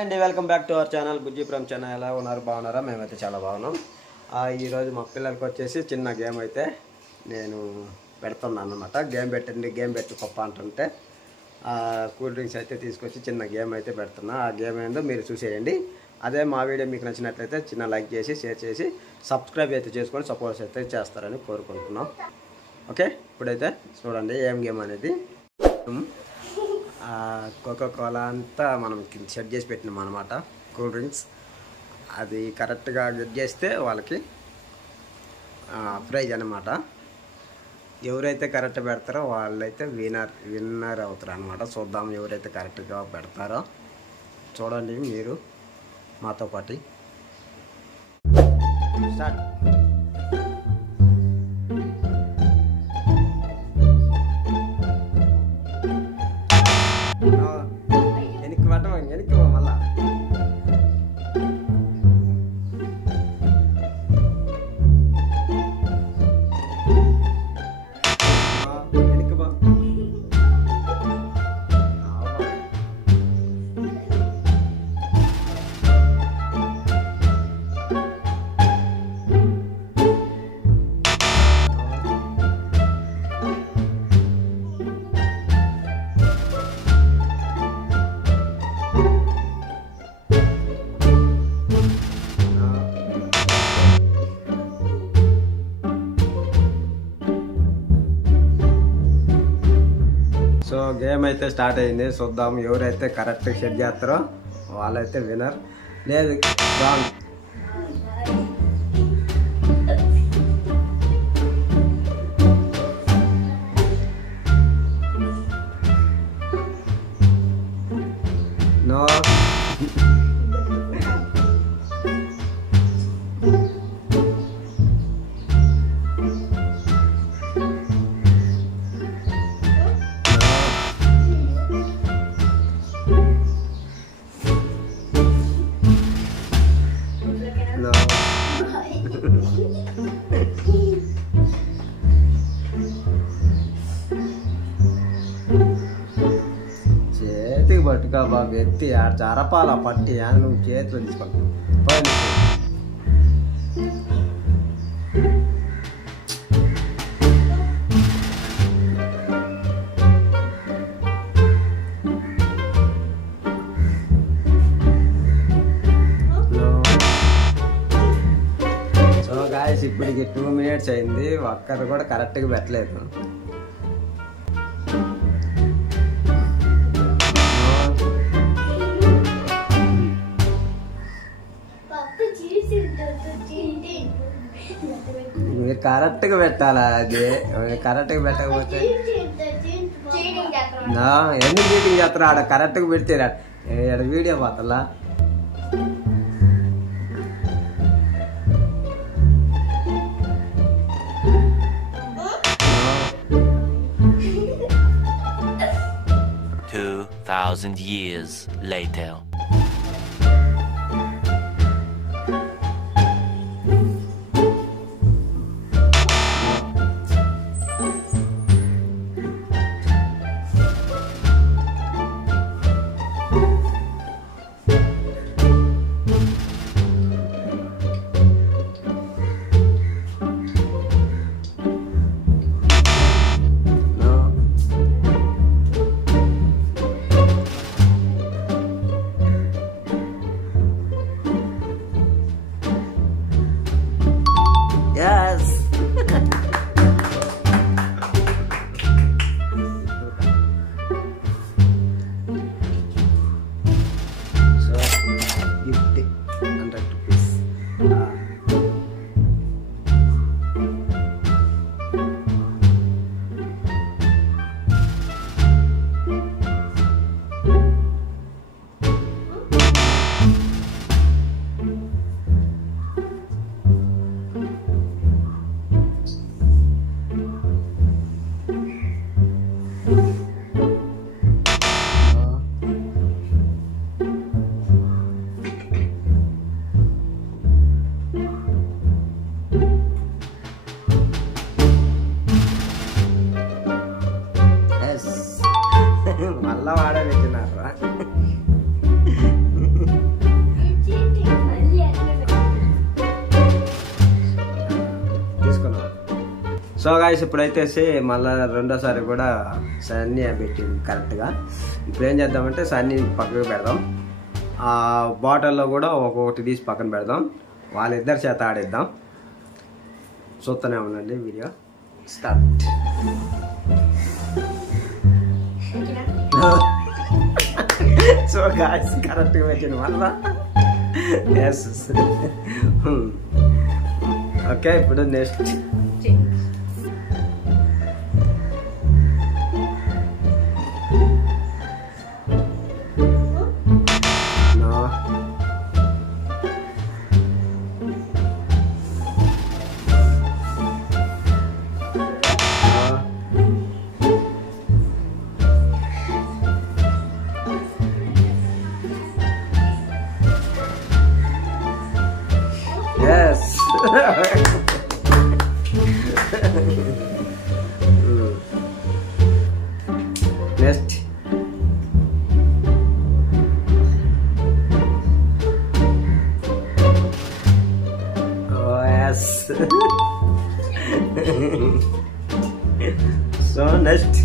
అండి welcome back to our channel Bujji Prem channel. ఎలా ఉన్నారు? బాగున్నారా? మేమైతే చాలా బాగున్నాం. ఈరోజు మా పిల్లలకి వచ్చేసి చిన్న గేమ్ అయితే నేను పెడుతున్నాను అనమాట. గేమ్ పెట్టు పప్ప అంటుంటే కూల్ డ్రింక్స్ అయితే తీసుకొచ్చి చిన్న గేమ్ అయితే పెడుతున్నా. ఆ గేమ్ ఏందో మీరు చూసేయండి. అదే మా వీడియో మీకు నచ్చినట్లయితే చిన్న లైక్ చేసి షేర్ చేసి సబ్స్క్రైబ్ అయితే చేసుకొని సపోర్ట్ అయితే చేస్తారని కోరుకుంటున్నాం. ఓకే, ఇప్పుడైతే చూడండి ఏం గేమ్ అనేది. కోకోకోలా అంతా మనం సెట్ చేసి పెట్టినాం అనమాట. కూల్ డ్రింక్స్ అది కరెక్ట్గా గెట్ చేస్తే వాళ్ళకి ప్రైజ్ అనమాట. ఎవరైతే కరెక్ట్ పెడతారో వాళ్ళైతే విన్నర్ అవుతారు అనమాట. చూద్దాం ఎవరైతే కరెక్ట్గా పెడతారో. చూడండి మీరు మాతో పాటు. స్టార్ట్. వెనక్కి మళ్ళా వెనక్కి బా. సో గేమ్ అయితే స్టార్ట్ అయింది. చూద్దాం ఎవరైతే కరెక్ట్ సెట్ చేస్తారో వాళ్ళైతే విన్నర్. లేదు రాంగ్. నో. చేతికి పట్టుగా బాబు ఎత్తి జరపాల పట్టి నువ్వు చేతిలో తీసుకుంటావు. సో గాయస్ ఇప్పటికి 2 minutes అయింది. ఒక్కరు కూడా కరెక్ట్గా పెట్టలేదు. మీరు కరెక్ట్గా పెట్టాలా? అది కరెక్ట్గా పెట్టకపోతే ఎందుకు చీటింగ్ చేస్తారా? ఆడ కరెక్ట్గా పెడితే ఆడ వీడియో పోతలా. Years later. సో గాయస్ ఇప్పుడైతే మళ్ళీ రెండోసారి కూడా సన్నీ పెట్టింది కరెక్ట్గా. ఇప్పుడు ఏం చేద్దామంటే సన్నీ పక్కకు పెడదాం, ఆ బాటిల్లో కూడా ఒక్కొక్కటి తీసి పక్కన పెడదాం, వాళ్ళిద్దరి చేత ఆడిద్దాం. చూస్తూనే ఉండండి, వీడియో స్టార్ట్. సో గాయస్ కరెక్ట్గా పెట్టింది మళ్ళా. ఎస్ ఓకే, ఇప్పుడు నెక్స్ట్ నెక్స్ట్ సో నెక్స్ట్